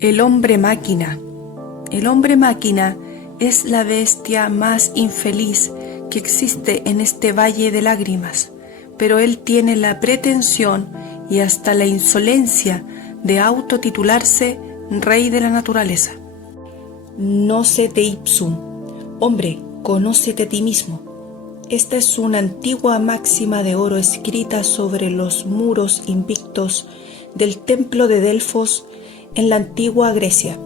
El hombre máquina. El hombre máquina es la bestia más infeliz que existe en este valle de lágrimas, pero él tiene la pretensión y hasta la insolencia de autotitularse rey de la naturaleza. Nocete ipsum, hombre, conócete a ti mismo. Esta es una antigua máxima de oro escrita sobre los muros invictos del templo de Delfos en la antigua Grecia.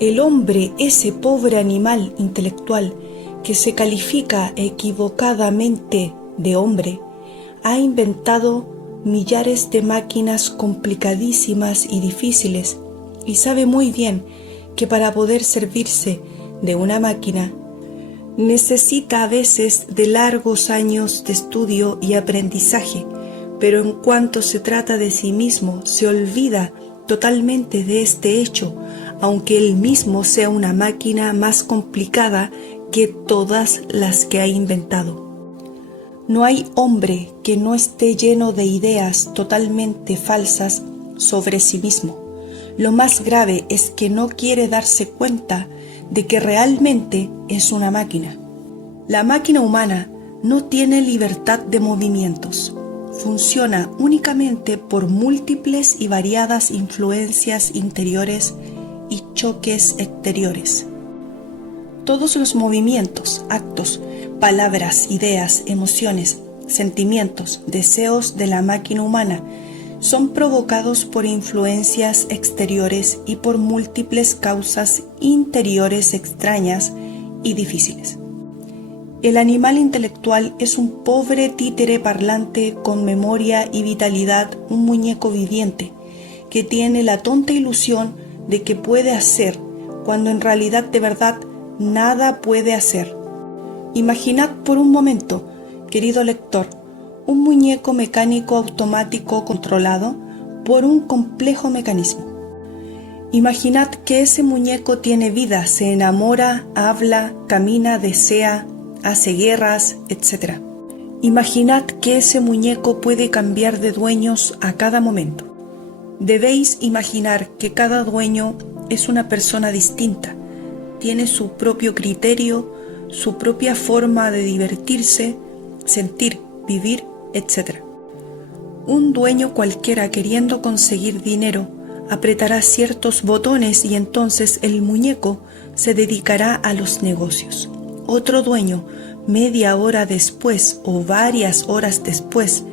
El hombre, ese pobre animal intelectual que se califica equivocadamente de hombre, ha inventado millares de máquinas complicadísimas y difíciles y sabe muy bien que para poder servirse de una máquina necesita a veces de largos años de estudio y aprendizaje, pero en cuanto se trata de sí mismo se olvida totalmente de este hecho, aunque él mismo sea una máquina más complicada que todas las que ha inventado. No hay hombre que no esté lleno de ideas totalmente falsas sobre sí mismo. Lo más grave es que no quiere darse cuenta de que realmente es una máquina. La máquina humana no tiene libertad de movimientos. Funciona únicamente por múltiples y variadas influencias interiores y choques exteriores. Todos los movimientos, actos, palabras, ideas, emociones, sentimientos, deseos de la máquina humana son provocados por influencias exteriores y por múltiples causas interiores extrañas y difíciles. El animal intelectual es un pobre títere parlante con memoria y vitalidad, un muñeco viviente, que tiene la tonta ilusión de que puede hacer, cuando en realidad de verdad nada puede hacer. Imaginad por un momento, querido lector, un muñeco mecánico automático controlado por un complejo mecanismo. Imaginad que ese muñeco tiene vida, se enamora, habla, camina, desea, hace guerras, etc. Imaginad que ese muñeco puede cambiar de dueños a cada momento. Debéis imaginar que cada dueño es una persona distinta, tiene su propio criterio, su propia forma de divertirse, sentir, vivir, etc. Un dueño cualquiera queriendo conseguir dinero apretará ciertos botones y entonces el muñeco se dedicará a los negocios. Otro dueño, media hora después o varias horas después,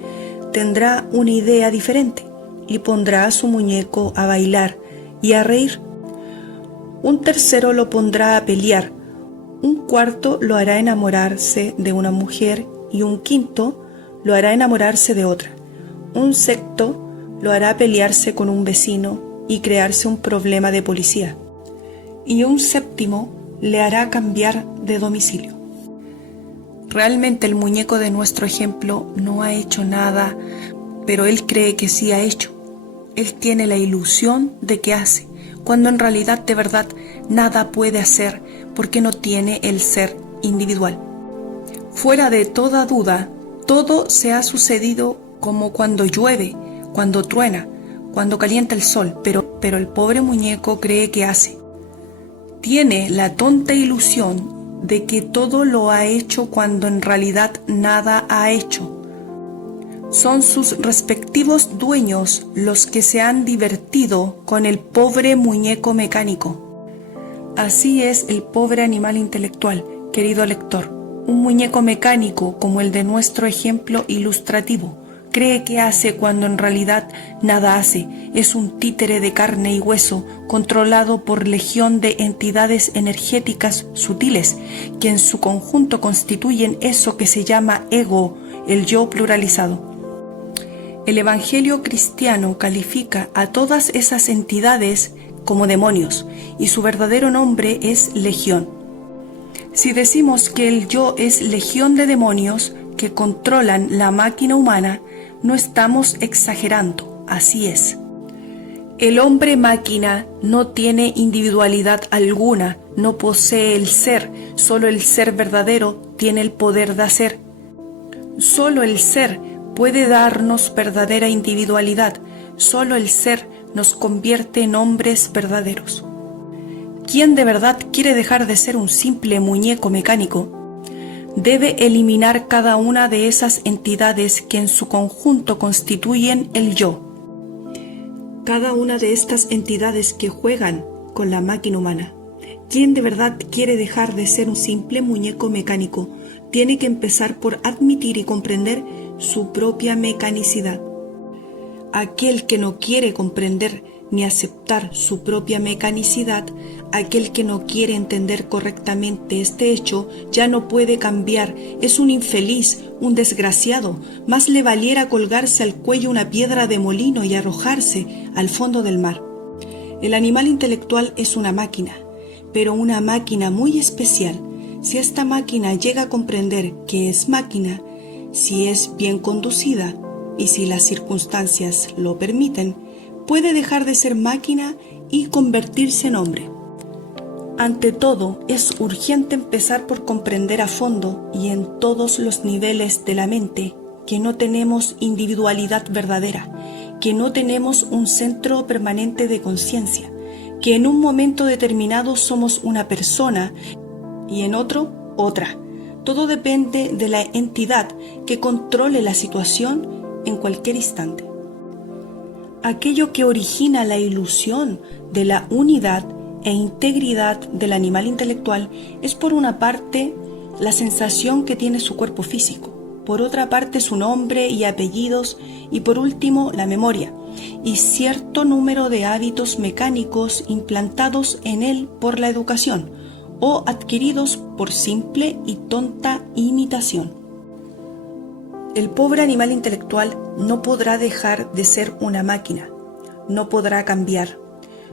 tendrá una idea diferente y pondrá a su muñeco a bailar y a reír. Un tercero lo pondrá a pelear, un cuarto lo hará enamorarse de una mujer y un quinto lo hará enamorarse de otra. Un sexto lo hará pelearse con un vecino y crearse un problema de policía. Y un séptimo le hará cambiar de domicilio. Realmente el muñeco de nuestro ejemplo no ha hecho nada, pero él cree que sí ha hecho. Él tiene la ilusión de que hace, cuando en realidad de verdad nada puede hacer porque no tiene el ser individual. Fuera de toda duda, todo se ha sucedido como cuando llueve, cuando truena, cuando calienta el sol, pero el pobre muñeco cree que hace. Tiene la tonta ilusión de que todo lo ha hecho cuando en realidad nada ha hecho. Son sus respectivos dueños los que se han divertido con el pobre muñeco mecánico. Así es el pobre animal intelectual, querido lector. Un muñeco mecánico como el de nuestro ejemplo ilustrativo. Cree que hace cuando en realidad nada hace. Es un títere de carne y hueso controlado por legión de entidades energéticas sutiles que en su conjunto constituyen eso que se llama ego, el yo pluralizado. El Evangelio cristiano califica a todas esas entidades como demonios y su verdadero nombre es legión. Si decimos que el yo es legión de demonios que controlan la máquina humana, no estamos exagerando, así es. El hombre máquina no tiene individualidad alguna, no posee el ser, solo el ser verdadero tiene el poder de hacer. Solo el ser puede darnos verdadera individualidad, solo el ser nos convierte en hombres verdaderos. Quien de verdad quiere dejar de ser un simple muñeco mecánico, debe eliminar cada una de esas entidades que en su conjunto constituyen el yo. Cada una de estas entidades que juegan con la máquina humana. Quien de verdad quiere dejar de ser un simple muñeco mecánico, tiene que empezar por admitir y comprender su propia mecanicidad. Aquel que no quiere comprender ni aceptar su propia mecanicidad, aquel que no quiere entender correctamente este hecho, ya no puede cambiar, es un infeliz, un desgraciado. Más le valiera colgarse al cuello una piedra de molino y arrojarse al fondo del mar. El animal intelectual es una máquina, pero una máquina muy especial. Si esta máquina llega a comprender que es máquina, si es bien conducida y si las circunstancias lo permiten, puede dejar de ser máquina y convertirse en hombre. Ante todo, es urgente empezar por comprender a fondo y en todos los niveles de la mente que no tenemos individualidad verdadera, que no tenemos un centro permanente de conciencia, que en un momento determinado somos una persona y en otro, otra. Todo depende de la entidad que controle la situación en cualquier instante. Aquello que origina la ilusión de la unidad e integridad del animal intelectual es por una parte la sensación que tiene su cuerpo físico, por otra parte su nombre y apellidos y por último la memoria y cierto número de hábitos mecánicos implantados en él por la educación o adquiridos por simple y tonta imitación. El pobre animal intelectual no podrá dejar de ser una máquina, no podrá cambiar,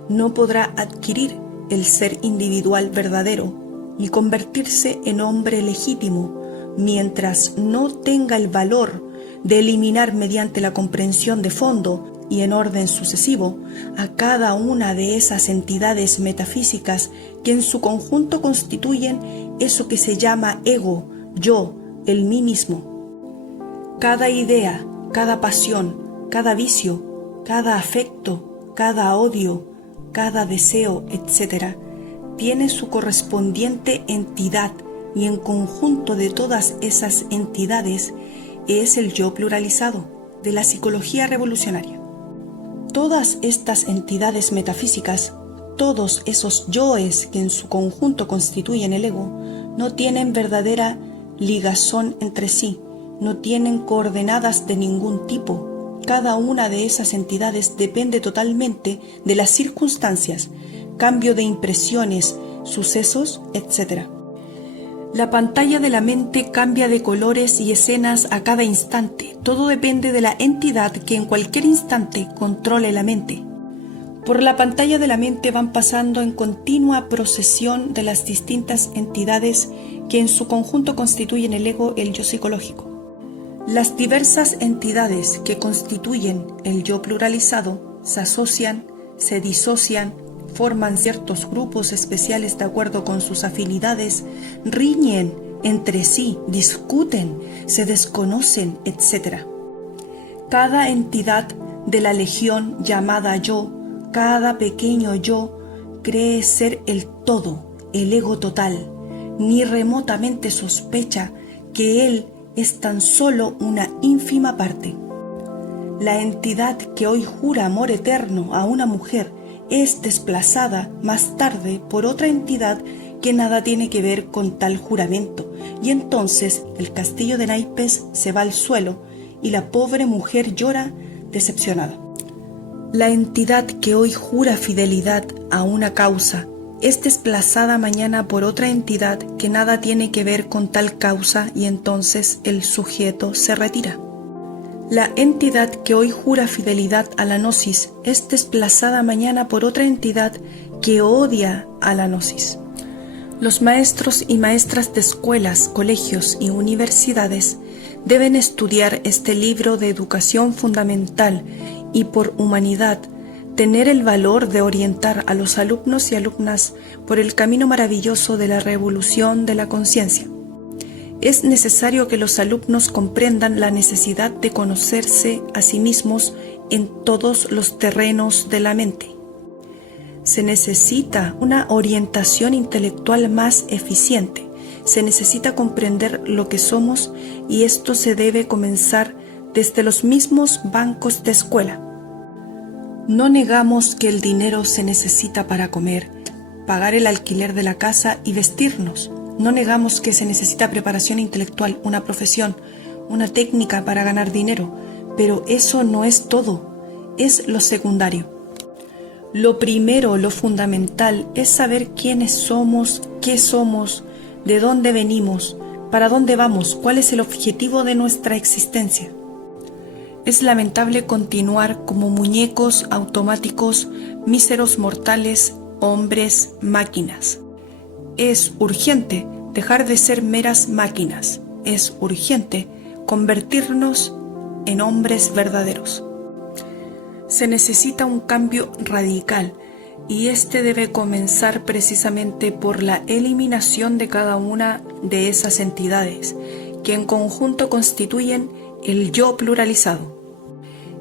no podrá adquirir el ser individual verdadero y convertirse en hombre legítimo mientras no tenga el valor de eliminar mediante la comprensión de fondo y en orden sucesivo a cada una de esas entidades metafísicas que en su conjunto constituyen eso que se llama ego, yo, el mí mismo. Cada idea, cada pasión, cada vicio, cada afecto, cada odio, cada deseo, etc., tiene su correspondiente entidad y en conjunto de todas esas entidades es el yo pluralizado de la psicología revolucionaria. Todas estas entidades metafísicas, todos esos yoes que en su conjunto constituyen el ego, no tienen verdadera ligazón entre sí, no tienen coordenadas de ningún tipo. Cada una de esas entidades depende totalmente de las circunstancias, cambio de impresiones, sucesos, etc. La pantalla de la mente cambia de colores y escenas a cada instante. Todo depende de la entidad que en cualquier instante controle la mente. Por la pantalla de la mente van pasando en continua procesión de las distintas entidades que en su conjunto constituyen el ego, el yo psicológico. Las diversas entidades que constituyen el yo pluralizado se asocian, se disocian, forman ciertos grupos especiales de acuerdo con sus afinidades, riñen entre sí, discuten, se desconocen, etc. Cada entidad de la legión llamada yo, cada pequeño yo, cree ser el todo, el ego total, ni remotamente sospecha que él es tan solo una ínfima parte. La entidad que hoy jura amor eterno a una mujer es desplazada más tarde por otra entidad que nada tiene que ver con tal juramento, y entonces el castillo de naipes se va al suelo y la pobre mujer llora decepcionada. La entidad que hoy jura fidelidad a una causa es desplazada mañana por otra entidad que nada tiene que ver con tal causa y entonces el sujeto se retira. La entidad que hoy jura fidelidad a la gnosis es desplazada mañana por otra entidad que odia a la gnosis. Los maestros y maestras de escuelas, colegios y universidades deben estudiar este libro de educación fundamental y por humanidad tener el valor de orientar a los alumnos y alumnas por el camino maravilloso de la revolución de la conciencia. Es necesario que los alumnos comprendan la necesidad de conocerse a sí mismos en todos los terrenos de la mente. Se necesita una orientación intelectual más eficiente. Se necesita comprender lo que somos y esto se debe comenzar desde los mismos bancos de escuela. No negamos que el dinero se necesita para comer, pagar el alquiler de la casa y vestirnos. No negamos que se necesita preparación intelectual, una profesión, una técnica para ganar dinero, pero eso no es todo, es lo secundario. Lo primero, lo fundamental, es saber quiénes somos, qué somos, de dónde venimos, para dónde vamos, cuál es el objetivo de nuestra existencia. Es lamentable continuar como muñecos automáticos, míseros mortales, hombres, máquinas. Es urgente dejar de ser meras máquinas. Es urgente convertirnos en hombres verdaderos. Se necesita un cambio radical y este debe comenzar precisamente por la eliminación de cada una de esas entidades que en conjunto constituyen el yo pluralizado.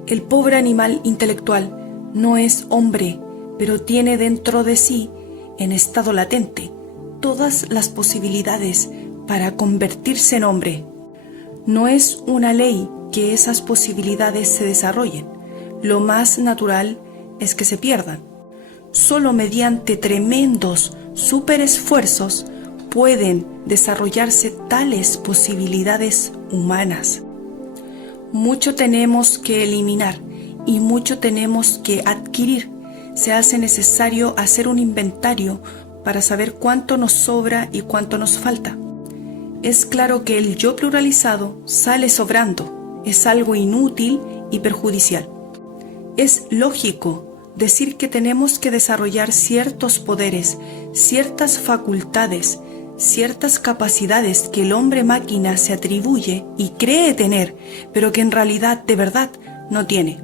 El pobre animal intelectual no es hombre, pero tiene dentro de sí, en estado latente, todas las posibilidades para convertirse en hombre. No es una ley que esas posibilidades se desarrollen. Lo más natural es que se pierdan. Solo mediante tremendos superesfuerzos pueden desarrollarse tales posibilidades humanas. Mucho tenemos que eliminar y mucho tenemos que adquirir. Se hace necesario hacer un inventario para saber cuánto nos sobra y cuánto nos falta. Es claro que el yo pluralizado sale sobrando, es algo inútil y perjudicial. Es lógico decir que tenemos que desarrollar ciertos poderes, ciertas facultades, ciertas capacidades que el hombre máquina se atribuye y cree tener, pero que en realidad de verdad no tiene.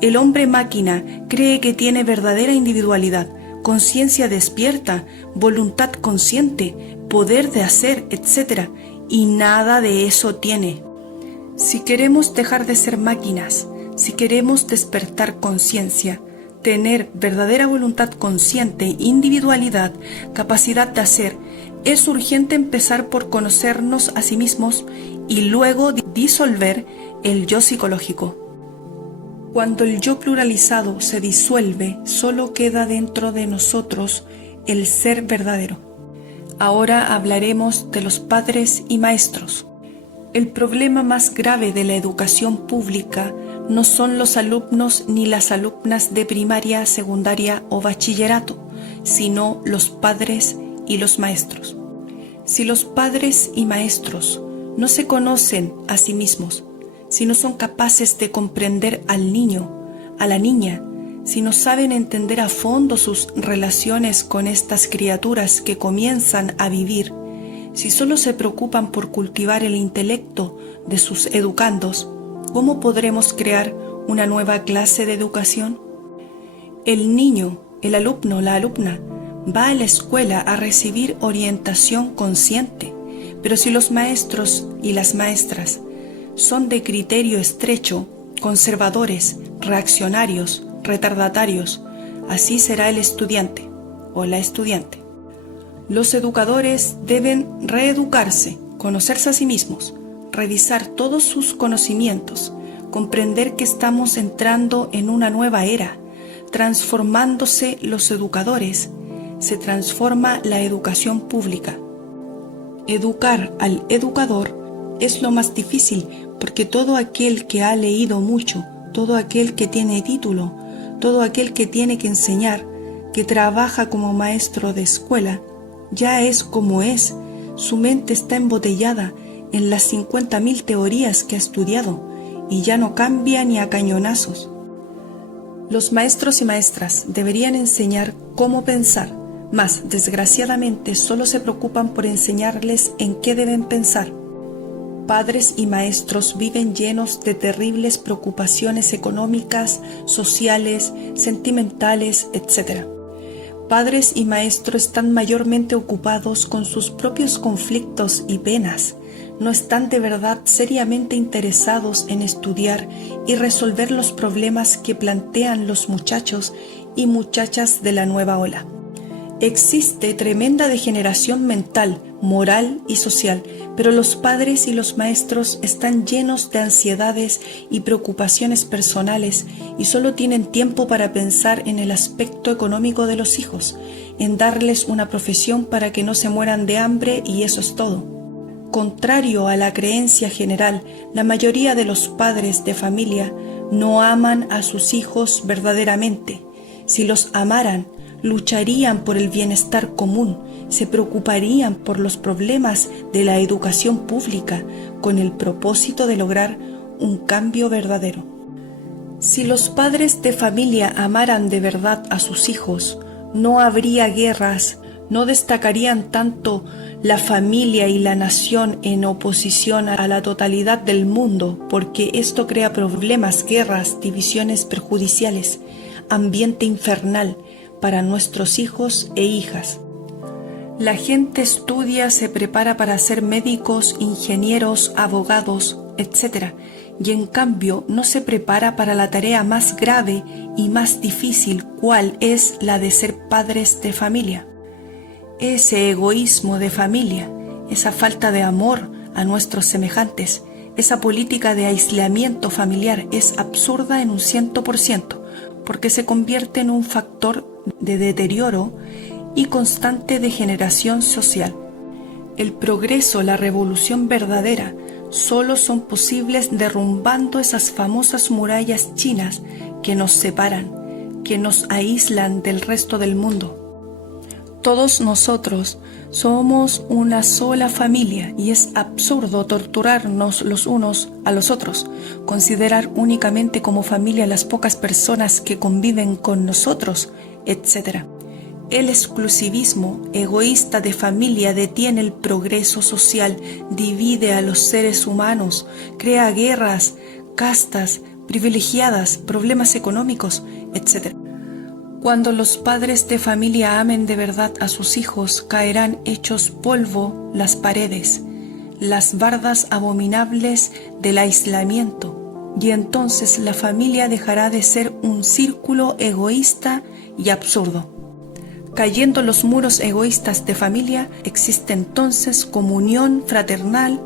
El hombre máquina cree que tiene verdadera individualidad, conciencia despierta, voluntad consciente, poder de hacer, etc. Y nada de eso tiene. Si queremos dejar de ser máquinas, si queremos despertar conciencia, tener verdadera voluntad consciente, individualidad, capacidad de hacer, es urgente empezar por conocernos a sí mismos y luego disolver el yo psicológico. Cuando el yo pluralizado se disuelve, solo queda dentro de nosotros el ser verdadero. Ahora hablaremos de los padres y maestros. El problema más grave de la educación pública no son los alumnos ni las alumnas de primaria, secundaria o bachillerato, sino los padres y los maestros. Si los padres y maestros no se conocen a sí mismos, si no son capaces de comprender al niño, a la niña, si no saben entender a fondo sus relaciones con estas criaturas que comienzan a vivir, si solo se preocupan por cultivar el intelecto de sus educandos, ¿cómo podremos crear una nueva clase de educación? El niño, el alumno, la alumna, va a la escuela a recibir orientación consciente, pero si los maestros y las maestras son de criterio estrecho, conservadores, reaccionarios, retardatarios, así será el estudiante o la estudiante. Los educadores deben reeducarse, conocerse a sí mismos, revisar todos sus conocimientos, comprender que estamos entrando en una nueva era, transformándose los educadores, se transforma la educación pública. Educar al educador es lo más difícil porque todo aquel que ha leído mucho, todo aquel que tiene título, todo aquel que tiene que enseñar, que trabaja como maestro de escuela, ya es como es, su mente está embotellada en las 50.000 teorías que ha estudiado y ya no cambia ni a cañonazos. Los maestros y maestras deberían enseñar cómo pensar, mas desgraciadamente solo se preocupan por enseñarles en qué deben pensar. Padres y maestros viven llenos de terribles preocupaciones económicas, sociales, sentimentales, etc. Padres y maestros están mayormente ocupados con sus propios conflictos y penas. no están de verdad seriamente interesados en estudiar y resolver los problemas que plantean los muchachos y muchachas de la nueva ola. Existe tremenda degeneración mental, moral y social, pero los padres y los maestros están llenos de ansiedades y preocupaciones personales y solo tienen tiempo para pensar en el aspecto económico de los hijos, en darles una profesión para que no se mueran de hambre y eso es todo. Contrario a la creencia general, la mayoría de los padres de familia no aman a sus hijos verdaderamente. Si los amaran, lucharían por el bienestar común, se preocuparían por los problemas de la educación pública con el propósito de lograr un cambio verdadero. Si los padres de familia amaran de verdad a sus hijos, no habría guerras, no destacarían tanto la familia y la nación en oposición a la totalidad del mundo, porque esto crea problemas, guerras, divisiones perjudiciales, ambiente infernal para nuestros hijos e hijas. La gente estudia, se prepara para ser médicos, ingenieros, abogados, etc. Y en cambio no se prepara para la tarea más grave y más difícil, cual es la de ser padres de familia. Ese egoísmo de familia, esa falta de amor a nuestros semejantes, esa política de aislamiento familiar es absurda en un 100%, porque se convierte en un factor de deterioro y constante degeneración social. El progreso, la revolución verdadera, solo son posibles derrumbando esas famosas murallas chinas que nos separan, que nos aíslan del resto del mundo. Todos nosotros somos una sola familia y es absurdo torturarnos los unos a los otros, considerar únicamente como familia las pocas personas que conviven con nosotros, etc. El exclusivismo egoísta de familia detiene el progreso social, divide a los seres humanos, crea guerras, castas, privilegiadas, problemas económicos, etc. Cuando los padres de familia amen de verdad a sus hijos, caerán hechos polvo las paredes, las bardas abominables del aislamiento, y entonces la familia dejará de ser un círculo egoísta y absurdo. Cayendo los muros egoístas de familia, existe entonces comunión fraternal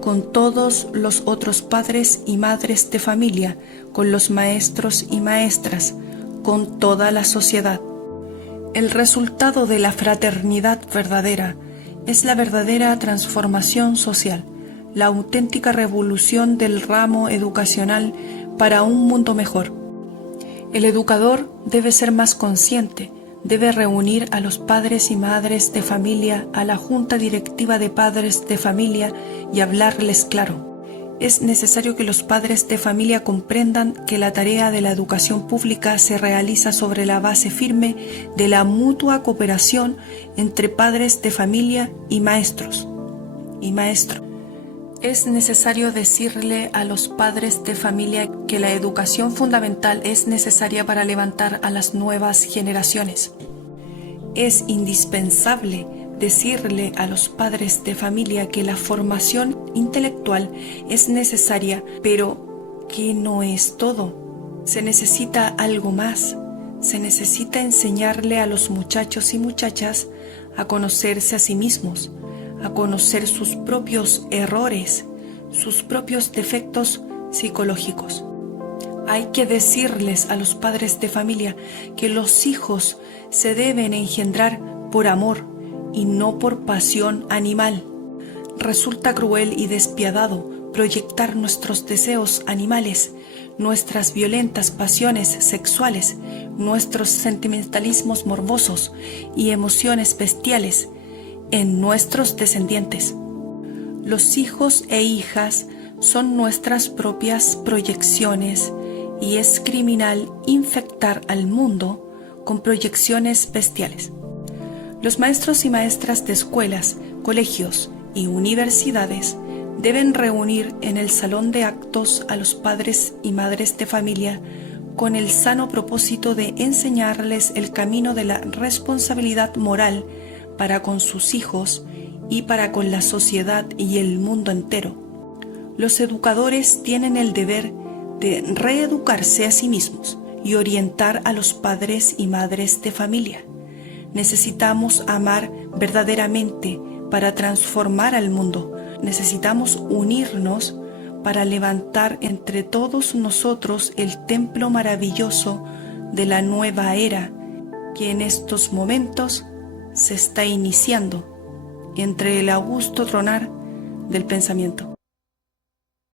con todos los otros padres y madres de familia, con los maestros y maestras, con toda la sociedad. El resultado de la fraternidad verdadera es la verdadera transformación social, la auténtica revolución del ramo educacional para un mundo mejor. El educador debe ser más consciente, debe reunir a los padres y madres de familia, a la junta directiva de padres de familia y hablarles claro. Es necesario que los padres de familia comprendan que la tarea de la educación pública se realiza sobre la base firme de la mutua cooperación entre padres de familia y maestros. Es necesario decirle a los padres de familia que la educación fundamental es necesaria para levantar a las nuevas generaciones. Es indispensable decirle a los padres de familia que la formación intelectual es necesaria, pero que no es todo. Se necesita algo más. Se necesita enseñarle a los muchachos y muchachas a conocerse a sí mismos, a conocer sus propios errores, sus propios defectos psicológicos. Hay que decirles a los padres de familia que los hijos se deben engendrar por amor y no por pasión animal. Resulta cruel y despiadado proyectar nuestros deseos animales, nuestras violentas pasiones sexuales, nuestros sentimentalismos morbosos y emociones bestiales en nuestros descendientes. Los hijos e hijas son nuestras propias proyecciones y es criminal infectar al mundo con proyecciones bestiales. Los maestros y maestras de escuelas, colegios y universidades deben reunir en el salón de actos a los padres y madres de familia con el sano propósito de enseñarles el camino de la responsabilidad moral para con sus hijos y para con la sociedad y el mundo entero. Los educadores tienen el deber de reeducarse a sí mismos y orientar a los padres y madres de familia. Necesitamos amar verdaderamente para transformar al mundo. Necesitamos unirnos para levantar entre todos nosotros el templo maravilloso de la nueva era que en estos momentos se está iniciando entre el augusto tronar del pensamiento.